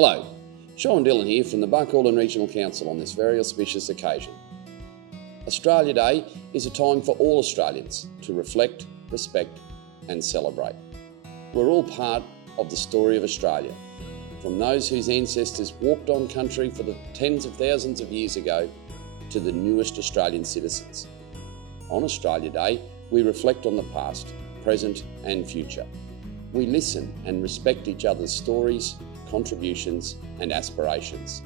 Hello, Sean Dillon here from the Barcaldine Regional Council on this very auspicious occasion. Australia Day is a time for all Australians to reflect, respect and celebrate. We're all part of the story of Australia, from those whose ancestors walked on country for the tens of thousands of years ago to the newest Australian citizens. On Australia Day, we reflect on the past, present and future. We listen and respect each other's stories, contributions and aspirations.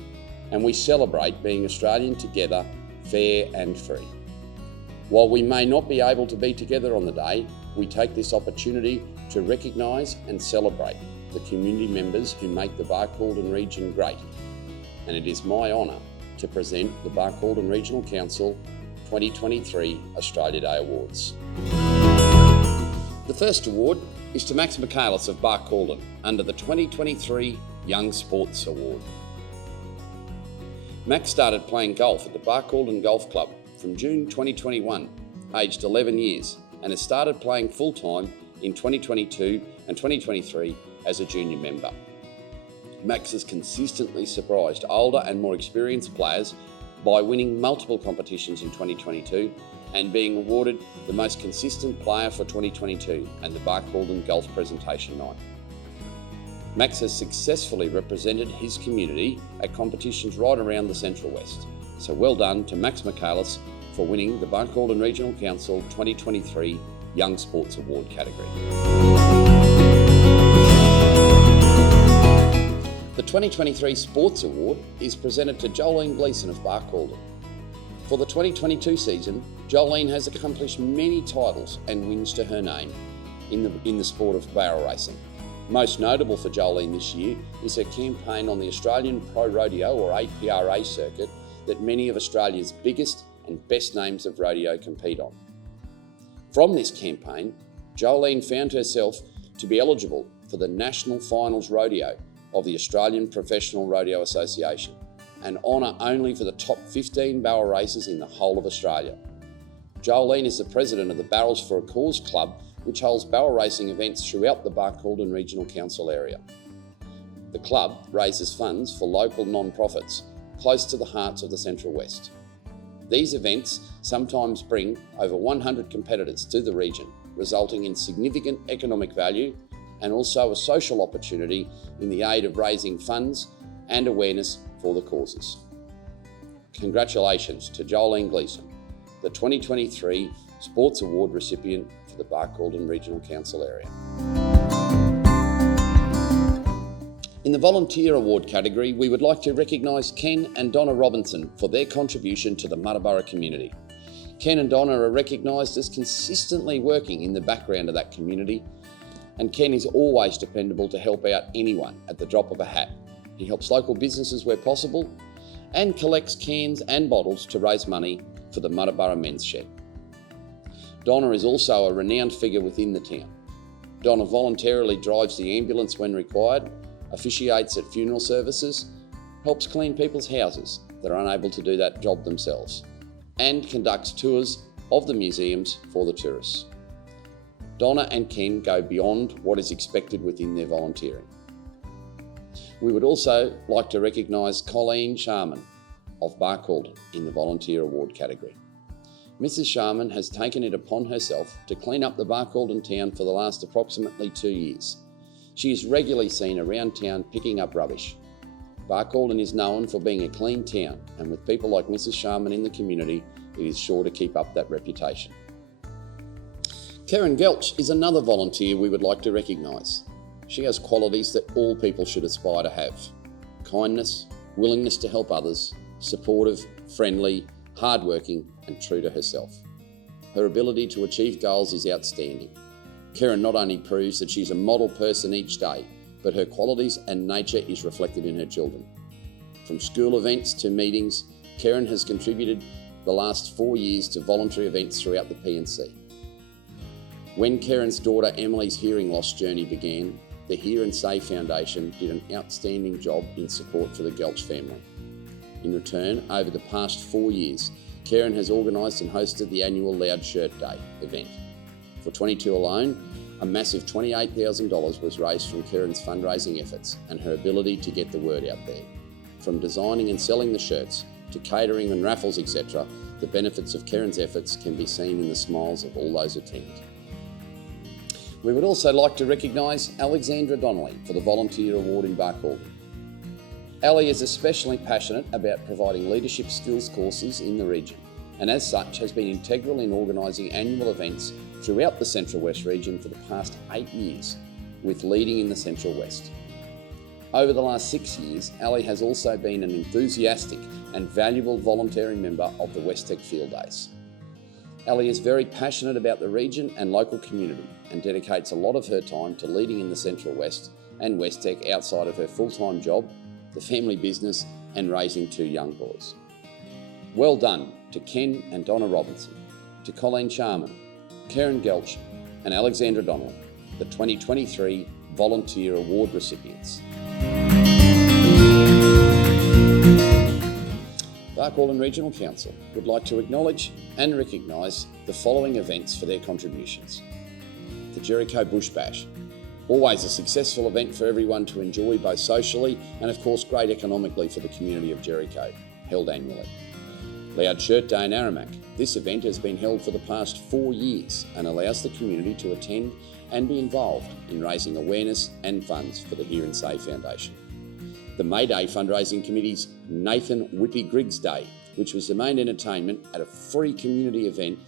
And we celebrate being Australian together, fair and free. While we may not be able to be together on the day, we take this opportunity to recognise and celebrate the community members who make the Barcaldine region great. And it is my honour to present the Barcaldine Regional Council 2023 Australia Day Awards. The first award is to Max Michaelis of Barcaldine under the 2023 Young Sports Award. Max started playing golf at the Barcaldine Golf Club from June 2021, aged 11 years, and has started playing full-time in 2022 and 2023 as a junior member. Max has consistently surprised older and more experienced players by winning multiple competitions in 2022 and being awarded the most consistent player for 2022 and the Barcaldine Golf Presentation Night. Max has successfully represented his community at competitions right around the Central West. So well done to Max Michaelis for winning the Barcaldine Regional Council 2023 Young Sports Award category. The 2023 Sports Award is presented to Jolene Gleeson of Barcaldine. For the 2022 season, Jolene has accomplished many titles and wins to her name in the sport of barrel racing. Most notable for Jolene this year is her campaign on the Australian Pro Rodeo or APRA circuit that many of Australia's biggest and best names of rodeo compete on. From this campaign, Jolene found herself to be eligible for the National Finals Rodeo of the Australian Professional Rodeo Association, an honour only for the top 15 barrel racers in the whole of Australia. Jolene is the president of the Barrels for a Cause Club, which holds barrel racing events throughout the Barcaldine Regional Council area. The club raises funds for local non-profits close to the hearts of the Central West. These events sometimes bring over 100 competitors to the region, resulting in significant economic value and also a social opportunity in the aid of raising funds and awareness for the causes. Congratulations to Jolene Gleeson, the 2023 Sports Award recipient for the Barcaldine Regional Council area. In the Volunteer Award category, we would like to recognise Ken and Donna Robinson for their contribution to the Muttaburra community. Ken and Donna are recognised as consistently working in the background of that community, and Ken is always dependable to help out anyone at the drop of a hat. He helps local businesses where possible and collects cans and bottles to raise money for the Muttaburra Men's Shed. Donna is also a renowned figure within the town. Donna voluntarily drives the ambulance when required, officiates at funeral services, helps clean people's houses that are unable to do that job themselves, and conducts tours of the museums for the tourists. Donna and Ken go beyond what is expected within their volunteering. We would also like to recognise Colleen Sharman of Barcaldine in the Volunteer Award category. Mrs. Sharman has taken it upon herself to clean up the Barcaldine town for the last approximately 2 years. She is regularly seen around town picking up rubbish. Barcaldine is known for being a clean town, and with people like Mrs. Sharman in the community, it is sure to keep up that reputation. Karen Gelch is another volunteer we would like to recognise. She has qualities that all people should aspire to have: kindness, willingness to help others, supportive, friendly, hardworking and true to herself. Her ability to achieve goals is outstanding. Karen not only proves that she's a model person each day, but her qualities and nature is reflected in her children. From school events to meetings, Karen has contributed the last 4 years to voluntary events throughout the P&C. When Karen's daughter Emily's hearing loss journey began, the Hear and Say Foundation did an outstanding job in support for the Gelch family. In return, over the past 4 years, Karen has organised and hosted the annual Loud Shirt Day event. For 22 alone, A massive $28,000 was raised from Karen's fundraising efforts and her ability to get the word out there. From designing and selling the shirts to catering and raffles, etc., the benefits of Karen's efforts can be seen in the smiles of all those attending. We would also like to recognise Alexandra Donnelly for the Volunteer Award in Barcaldine. Ali is especially passionate about providing leadership skills courses in the region, and as such has been integral in organising annual events throughout the Central West region for the past 8 years, with leading in the Central West. Over the last 6 years, Ali has also been an enthusiastic and valuable volunteering member of the Westec Field Days. Ali is very passionate about the region and local community and dedicates a lot of her time to leading in the Central West and Westec outside of her full-time job, the family business and raising 2 young boys. Well done to Ken and Donna Robinson, to Colleen Sharman, Karen Gelch and Alexandra Donnelly, the 2023 Volunteer Award recipients. Barcaldine Regional Council would like to acknowledge and recognise the following events for their contributions. The Jericho Bush Bash, always a successful event for everyone to enjoy both socially and of course great economically for the community of Jericho, held annually. Loud Shirt Day in Aramac. This event has been held for the past 4 years and allows the community to attend and be involved in raising awareness and funds for the Hear and Say Foundation. The May Day Fundraising Committee's Nathan Whippy Griggs Day, which was the main entertainment at a free community event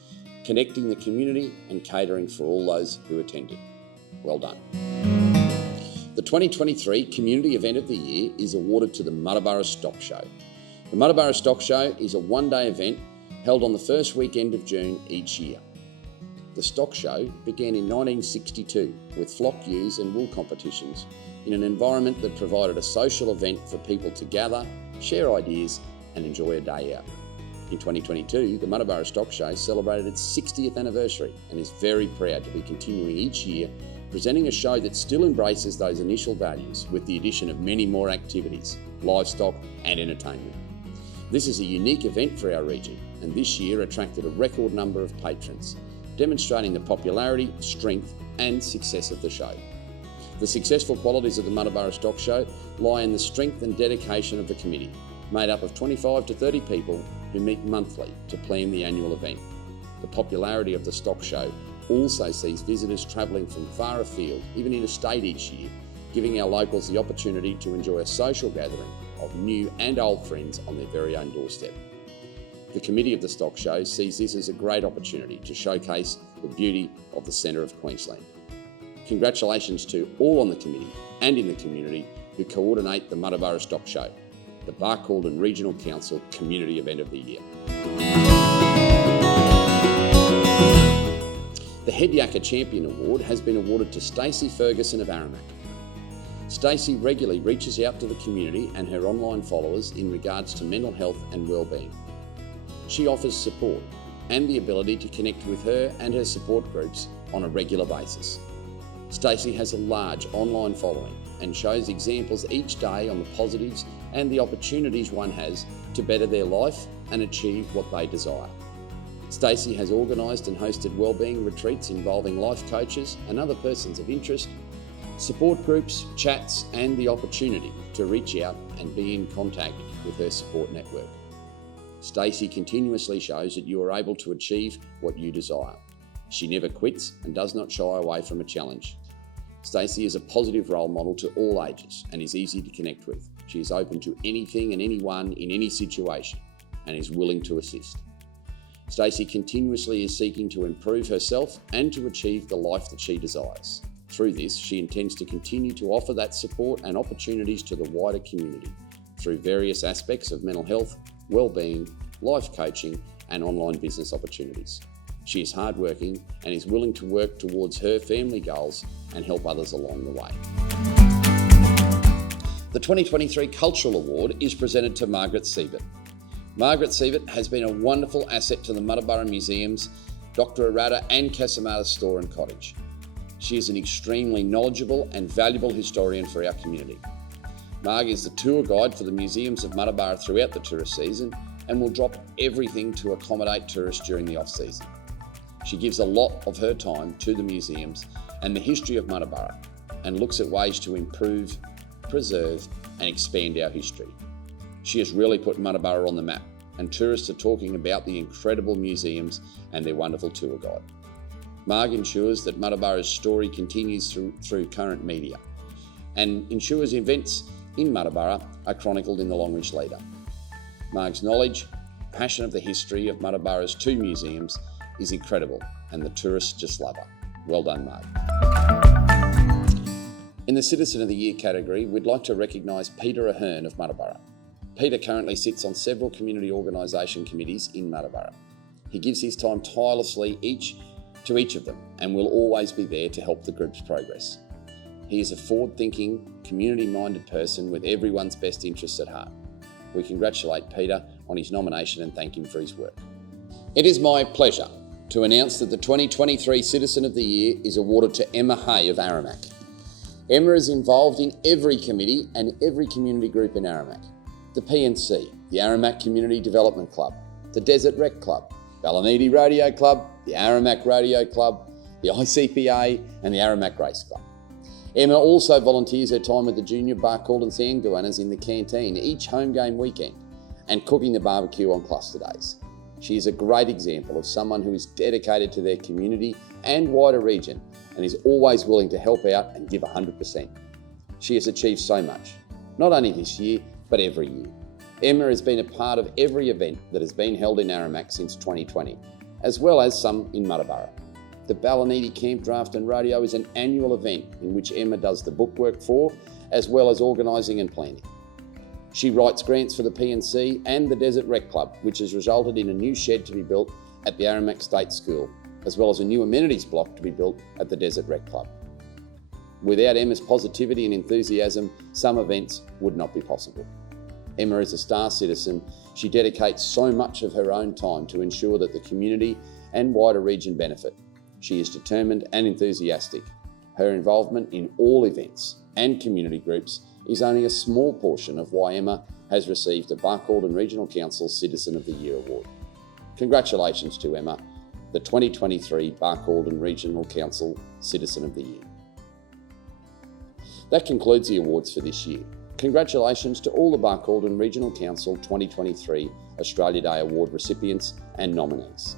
connecting the community and catering for all those who attended. Well done. The 2023 Community Event of the Year is awarded to the Muttaburra Stock Show. The Muttaburra Stock Show is a one-day event held on the first weekend of June each year. The stock show began in 1962 with flock ewes and wool competitions in an environment that provided a social event for people to gather, share ideas and enjoy a day out. In 2022, the Muttaburra Stock Show celebrated its 60th anniversary and is very proud to be continuing each year presenting a show that still embraces those initial values with the addition of many more activities, livestock and entertainment. This is a unique event for our region and this year attracted a record number of patrons, demonstrating the popularity, strength and success of the show. The successful qualities of the Muttaburra Stock Show lie in the strength and dedication of the committee, made up of 25 to 30 people who meet monthly to plan the annual event. The popularity of the stock show also sees visitors travelling from far afield, even interstate each year, giving our locals the opportunity to enjoy a social gathering of new and old friends on their very own doorstep. The committee of the stock show sees this as a great opportunity to showcase the beauty of the centre of Queensland. Congratulations to all on the committee and in the community who coordinate the Muttaburra Stock Show, the Barcaldine Regional Council Community Event of the Year. The Head Yakka Champion Award has been awarded to Stacey Ferguson of Aramac. Stacey regularly reaches out to the community and her online followers in regards to mental health and wellbeing. She offers support and the ability to connect with her and her support groups on a regular basis. Stacey has a large online following and shows examples each day on the positives and the opportunities one has to better their life and achieve what they desire. Stacey has organised and hosted wellbeing retreats involving life coaches and other persons of interest, support groups, chats and the opportunity to reach out and be in contact with her support network. Stacey continuously shows that you are able to achieve what you desire. She never quits and does not shy away from a challenge. Stacey is a positive role model to all ages and is easy to connect with. She is open to anything and anyone in any situation and is willing to assist. Stacey continuously is seeking to improve herself and to achieve the life that she desires. Through this, she intends to continue to offer that support and opportunities to the wider community through various aspects of mental health, wellbeing, life coaching and online business opportunities. She is hardworking and is willing to work towards her family goals and help others along the way. The 2023 Cultural Award is presented to Margaret Siebert. Margaret Siebert has been a wonderful asset to the Muttaburra Museums, Dr. Arata and Casamata Store and Cottage. She is an extremely knowledgeable and valuable historian for our community. Marg is the tour guide for the museums of Muttaburra throughout the tourist season and will drop everything to accommodate tourists during the off-season. She gives a lot of her time to the museums and the history of Muttaburra and looks at ways to improve, preserve and expand our history. She has really put Muttaburra on the map, and tourists are talking about the incredible museums and their wonderful tour guide. Marg ensures that Muttaburra's story continues through current media and ensures events in Muttaburra are chronicled in the Longreach Leader. Marg's knowledge, passion of the history of Muttaburra's two museums is incredible, and the tourists just love her. Well done, Marg. In the Citizen of the Year category, we'd like to recognise Peter Ahern of Muttaburra. Peter currently sits on several community organisation committees in Muttaburra. He gives his time tirelessly to each of them and will always be there to help the group's progress. He is a forward-thinking, community-minded person with everyone's best interests at heart. We congratulate Peter on his nomination and thank him for his work. It is my pleasure to announce that the 2023 Citizen of the Year is awarded to Emma Hay of Aramac. Emma is involved in every committee and every community group in Aramac. The PNC, the Aramac Community Development Club, the Desert Rec Club, Ballanidi Rodeo Club, the Aramac Rodeo Club, the ICPA and the Aramac Race Club. Emma also volunteers her time with the junior Barcaldine Sandgoannas in the canteen each home game weekend and cooking the barbecue on cluster days. She is a great example of someone who is dedicated to their community and wider region and is always willing to help out and give 100%. She has achieved so much, not only this year, but every year. Emma has been a part of every event that has been held in Aramac since 2020, as well as some in Muttaburra. The Ballanidi Camp Draft and Rodeo is an annual event in which Emma does the bookwork for, as well as organising and planning. She writes grants for the PNC and the Desert Rec Club, which has resulted in a new shed to be built at the Aramac State School, as well as a new amenities block to be built at the Desert Rec Club. Without Emma's positivity and enthusiasm, some events would not be possible. Emma is a star citizen. She dedicates so much of her own time to ensure that the community and wider region benefit. She is determined and enthusiastic. Her involvement in all events and community groups is only a small portion of why Emma has received the Barcaldine Regional Council Citizen of the Year Award. Congratulations to Emma, the 2023 Barcaldine Regional Council Citizen of the Year. That concludes the awards for this year. Congratulations to all the Barcaldine Regional Council 2023 Australia Day Award recipients and nominees.